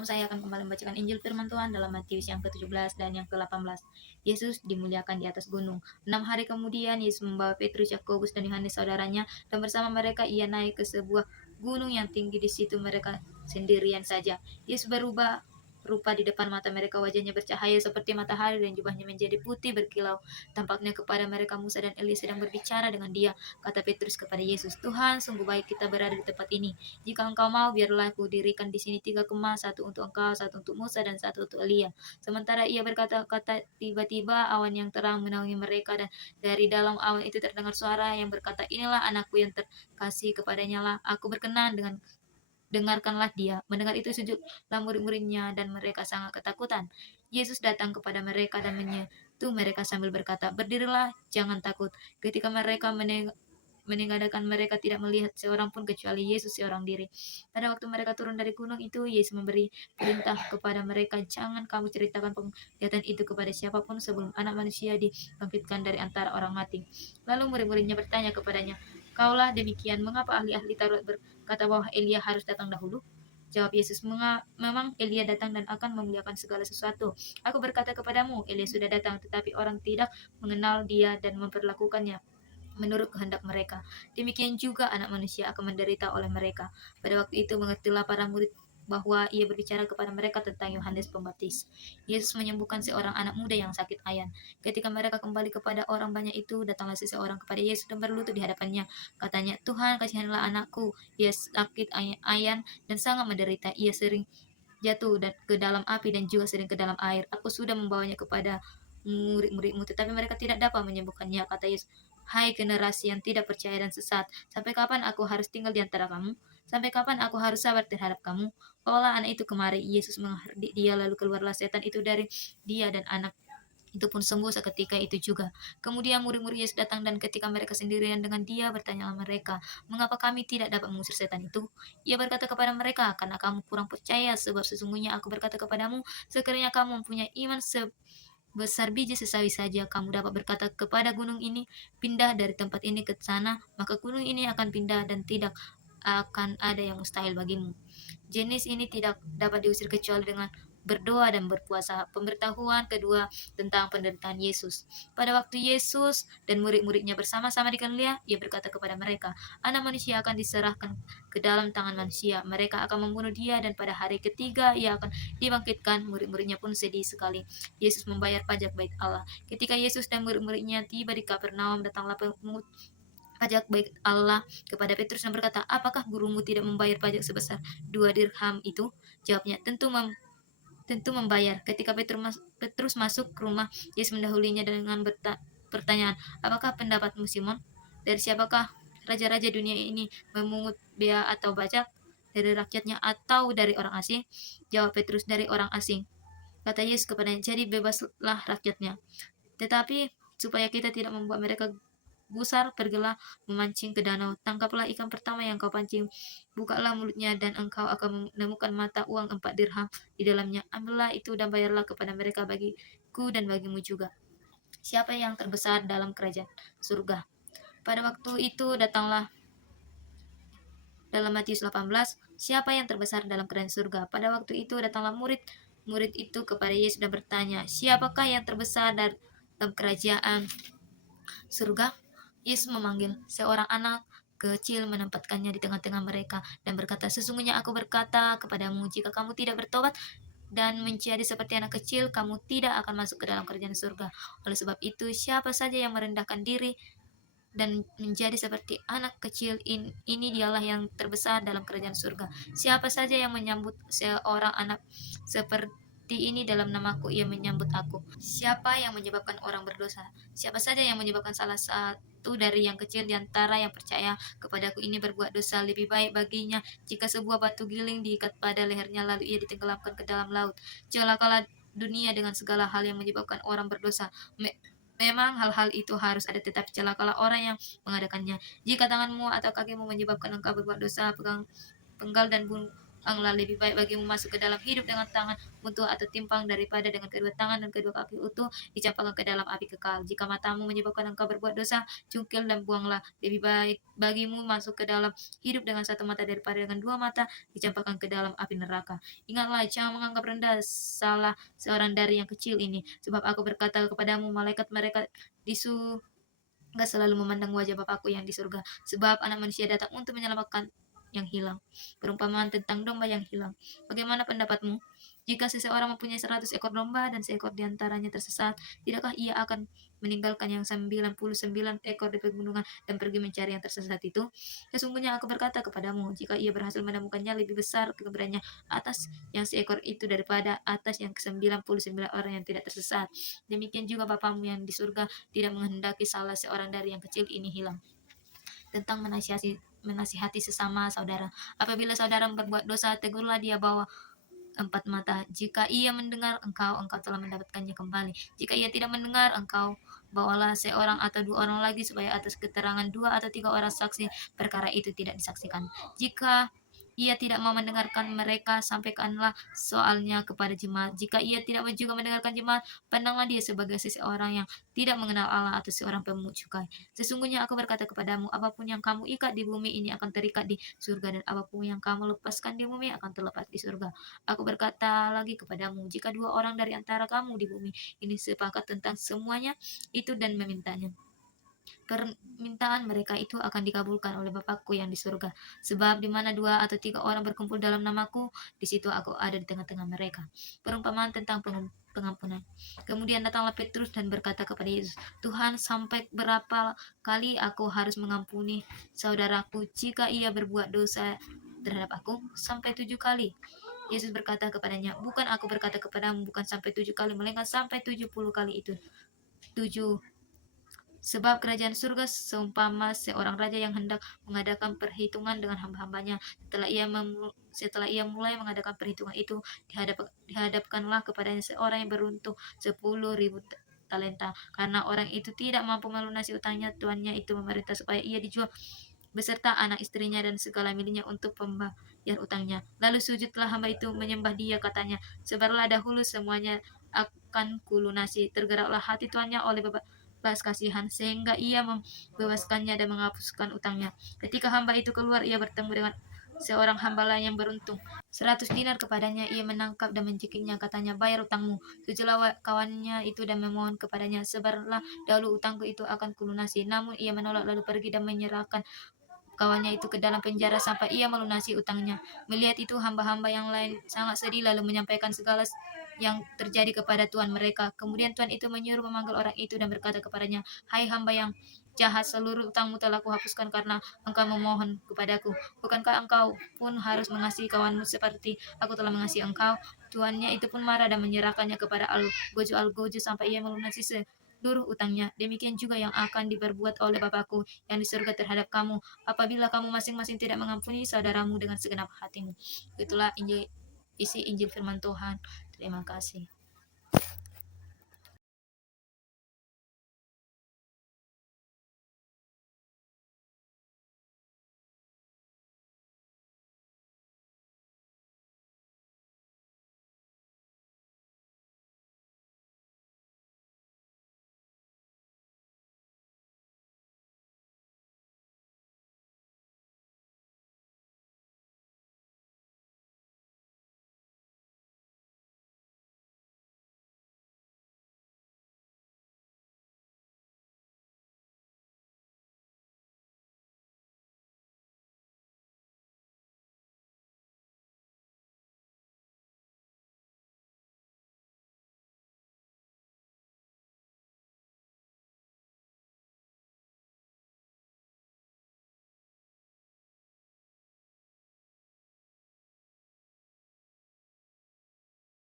Shalom, saya akan kembali membacakan Injil firman Tuhan dalam Matius yang ke-17 dan yang ke-18. Yesus dimuliakan di atas gunung. 6 hari kemudian, Yesus membawa Petrus, Yakobus, dan Yohanes saudaranya, dan bersama mereka ia naik ke sebuah gunung yang tinggi. Di situ mereka sendirian saja. Yesus berubah rupa di depan mata mereka, wajahnya bercahaya seperti matahari dan jubahnya menjadi putih berkilau. Tampaknya kepada mereka Musa dan Elia sedang berbicara dengan dia. Kata Petrus kepada Yesus, "Tuhan, sungguh baik kita berada di tempat ini. Jika engkau mau, biarlah aku dirikan di sini 3 kemah, satu untuk engkau, satu untuk Musa, dan satu untuk Elia." Sementara ia berkata-kata, tiba-tiba awan yang terang menaungi mereka, dan dari dalam awan itu terdengar suara yang berkata, "Inilah anakku yang terkasih, kepadanya lah aku berkenan, dengarkanlah dia." Mendengar itu sujudlah murid-muridnya, dan mereka sangat ketakutan. Yesus datang kepada mereka dan menyentuh mereka sambil berkata, "Berdirilah, jangan takut." Ketika mereka meninggalkan, mereka tidak melihat seorang pun kecuali Yesus seorang diri. Pada waktu mereka turun dari gunung itu, Yesus memberi perintah kepada mereka, "Jangan kamu ceritakan penglihatan itu kepada siapapun sebelum Anak Manusia dibangkitkan dari antara orang mati." Lalu murid-muridnya bertanya kepadanya, "Kaulah demikian, mengapa ahli-ahli Taurat berkata bahwa Elia harus datang dahulu?" Jawab Yesus, "Memang Elia datang dan akan memuliakan segala sesuatu. Aku berkata kepadamu, Elia sudah datang, tetapi orang tidak mengenal dia dan memperlakukannya menurut kehendak mereka. Demikian juga Anak Manusia akan menderita oleh mereka." Pada waktu itu mengertilah para murid bahwa ia berbicara kepada mereka tentang Yohanes Pembaptis. Yesus menyembuhkan seorang anak muda yang sakit ayan. Ketika mereka kembali kepada orang banyak itu, datanglah seseorang kepada Yesus dan berlutut di hadapannya. Katanya, "Tuhan, kasihanilah anakku. Ia sakit ayan dan sangat menderita. Ia sering jatuh dan ke dalam api dan juga sering ke dalam air. Aku sudah membawanya kepada murid-muridmu, tetapi mereka tidak dapat menyembuhkannya." Kata Yesus, "Hai generasi yang tidak percaya dan sesat, sampai kapan aku harus tinggal di antara kamu? Sampai kapan aku harus sabar terhadap kamu? Bawalah anak itu kemari." Yesus menghardik dia, lalu keluarlah setan itu dari dia, dan anak itu pun sembuh seketika itu juga. Kemudian murid-murid Yesus datang, dan ketika mereka sendirian dengan dia, bertanyalah mereka, "Mengapa kami tidak dapat mengusir setan itu?" Ia berkata kepada mereka, "Karena kamu kurang percaya. Sebab sesungguhnya aku berkata kepadamu, sekiranya kamu mempunyai iman sebesar biji sesawi saja, kamu dapat berkata kepada gunung ini, 'Pindah dari tempat ini ke sana,' maka gunung ini akan pindah, dan tidak akan ada yang mustahil bagimu." Jenis ini tidak dapat diusir kecuali dengan berdoa dan berpuasa. Pemberitahuan kedua tentang penderitaan Yesus. Pada waktu Yesus dan murid-muridnya bersama-sama di Galilea, ia berkata kepada mereka, "Anak Manusia akan diserahkan ke dalam tangan manusia. Mereka akan membunuh dia, dan pada hari ketiga ia akan dibangkitkan." Murid-muridnya pun sedih sekali. Yesus membayar pajak bait Allah. Ketika Yesus dan murid-muridnya tiba di Kapernaum, datanglah pemungut pajak bait Allah kepada Petrus dan berkata, "Apakah gurumu tidak membayar pajak sebesar 2 dirham itu?" Jawabnya, tentu membayar." Ketika Petrus masuk ke rumah, Yesus mendahulinya dengan pertanyaan, "Apakah pendapatmu, Simon? Dari siapakah raja-raja dunia ini memungut bea atau pajak? Dari rakyatnya atau dari orang asing?" Jawab Petrus, "Dari orang asing." Kata Yesus kepadanya, "Jadi bebaslah rakyatnya. Tetapi supaya kita tidak membuat mereka gusar, pergilah memancing ke danau. Tangkaplah ikan pertama yang kau pancing. Bukalah mulutnya, dan engkau akan menemukan mata uang 4 dirham di dalamnya. Ambillah itu dan bayarlah kepada mereka, bagiku dan bagimu juga. Siapa yang terbesar dalam kerajaan surga?" Pada waktu itu datanglah dalam Matius 18, "Siapa yang terbesar dalam kerajaan surga?" Pada waktu itu datanglah murid itu kepada Yesus dan bertanya, "Siapakah yang terbesar dalam kerajaan surga?" Yesus memanggil seorang anak kecil, menempatkannya di tengah-tengah mereka, dan berkata, "Sesungguhnya aku berkata kepadamu, jika kamu tidak bertobat dan menjadi seperti anak kecil, kamu tidak akan masuk ke dalam kerajaan surga. Oleh sebab itu, siapa saja yang merendahkan diri dan menjadi seperti anak kecil ini, dialah yang terbesar dalam kerajaan surga. Siapa saja yang menyambut seorang anak seperti ini dalam namaku, ia menyambut aku. Siapa yang menyebabkan orang berdosa, siapa saja yang menyebabkan salah satu dari yang kecil di antara yang percaya kepadaku ini berbuat dosa, lebih baik baginya jika sebuah batu giling diikat pada lehernya lalu ia ditenggelamkan ke dalam laut. Celakalah dunia dengan segala hal yang menyebabkan orang berdosa. Memang hal-hal itu harus ada, tetapi celakalah orang yang mengadakannya. Jika tanganmu atau kakimu menyebabkan engkau berbuat dosa, penggal dan Anglah lebih baik bagimu masuk ke dalam hidup dengan tangan utuh atau timpang daripada dengan kedua tangan dan kedua kaki utuh dicampakkan ke dalam api kekal. Jika matamu menyebabkan engkau berbuat dosa, cungkil dan buanglah. Lebih baik bagimu masuk ke dalam hidup dengan satu mata daripada dengan dua mata dicampakkan ke dalam api neraka. Ingatlah, jangan menganggap rendah salah seorang dari yang kecil ini, sebab aku berkata kepadamu, malaikat mereka di surga selalu memandang wajah Bapakku yang di surga, sebab Anak Manusia datang untuk menyelamatkan yang hilang. Perumpamaan tentang domba yang hilang. Bagaimana pendapatmu? Jika seseorang mempunyai 100 ekor domba dan seekor diantaranya tersesat, tidakkah ia akan meninggalkan yang 99 ekor di pegunungan dan pergi mencari yang tersesat itu? Sesungguhnya aku berkata kepadamu, jika ia berhasil menemukannya, lebih besar keberaniannya atas yang seekor itu daripada atas yang ke-99 orang yang tidak tersesat. Demikian juga Bapamu yang di surga tidak menghendaki salah seorang dari yang kecil ini hilang. Tentang menasihati sesama saudara. Apabila saudara berbuat dosa, tegurlah dia bahwa empat mata. Jika ia mendengar engkau, engkau telah mendapatkannya kembali. Jika ia tidak mendengar engkau, bawalah seorang atau dua orang lagi, supaya atas keterangan dua atau tiga orang saksi perkara itu tidak disaksikan. Jika ia tidak mau mendengarkan mereka, sampaikanlah soalnya kepada jemaat. Jika ia tidak mau juga mendengarkan jemaat, pandanglah dia sebagai seseorang yang tidak mengenal Allah atau seorang pemungut cukai. Sesungguhnya aku berkata kepadamu, apapun yang kamu ikat di bumi ini akan terikat di surga, dan apapun yang kamu lepaskan di bumi akan terlepas di surga. Aku berkata lagi kepadamu, jika dua orang dari antara kamu di bumi ini sepakat tentang semuanya itu dan memintanya, permintaan mereka itu akan dikabulkan oleh Bapakku yang di surga. Sebab di mana dua atau tiga orang berkumpul dalam namaku, di situ aku ada di tengah-tengah mereka. Perumpamaan tentang pengampunan. Kemudian datanglah Petrus dan berkata kepada Yesus, Tuhan, sampai berapa kali aku harus mengampuni saudaraku jika ia berbuat dosa terhadap aku? Sampai 7 kali. Yesus berkata kepadanya, bukan aku berkata kepadamu, bukan sampai 7 kali, melainkan sampai 70 kali itu. 7. Sebab kerajaan surga seumpama seorang raja yang hendak mengadakan perhitungan dengan hamba-hambanya. Setelah ia mulai mengadakan perhitungan itu, dihadapkanlah kepadanya seorang yang beruntung 10.000 talenta. Karena orang itu tidak mampu melunasi utangnya, tuannya itu memerintah supaya ia dijual beserta anak istrinya dan segala miliknya untuk pembayar utangnya. Lalu sujudlah hamba itu menyembah dia, katanya, sebarlah dahulu semuanya akan kulunasi. Tergeraklah hati tuannya oleh belas kasihan, sehingga ia membebaskannya dan menghapuskan utangnya. Ketika hamba itu keluar, ia bertemu dengan seorang hamba lain yang beruntung 100 dinar kepadanya. Ia menangkap dan mencekiknya, katanya, bayar utangmu. Sujudlah kawannya itu dan memohon kepadanya, sebarlah dahulu utangku itu akan kulunasi. Namun ia menolak, lalu pergi dan menyerahkan kawannya itu ke dalam penjara sampai ia melunasi utangnya. Melihat itu, hamba-hamba yang lain sangat sedih, lalu menyampaikan segala yang terjadi kepada tuan mereka. Kemudian tuan itu menyuruh memanggil orang itu dan berkata kepadanya, hai hamba yang jahat, seluruh utangmu telah kuhapuskan karena engkau memohon kepadaku. Bukankah engkau pun harus mengasihi kawanmu seperti aku telah mengasihi engkau? Tuannya itu pun marah dan menyerahkannya kepada Al-Gojo sampai ia melunasi seluruh utangnya. Demikian juga yang akan diperbuat oleh Bapakku yang di surga terhadap kamu, apabila kamu masing-masing tidak mengampuni saudaramu dengan segenap hatimu. Itulah isi Injil firman Tuhan. Terima kasih.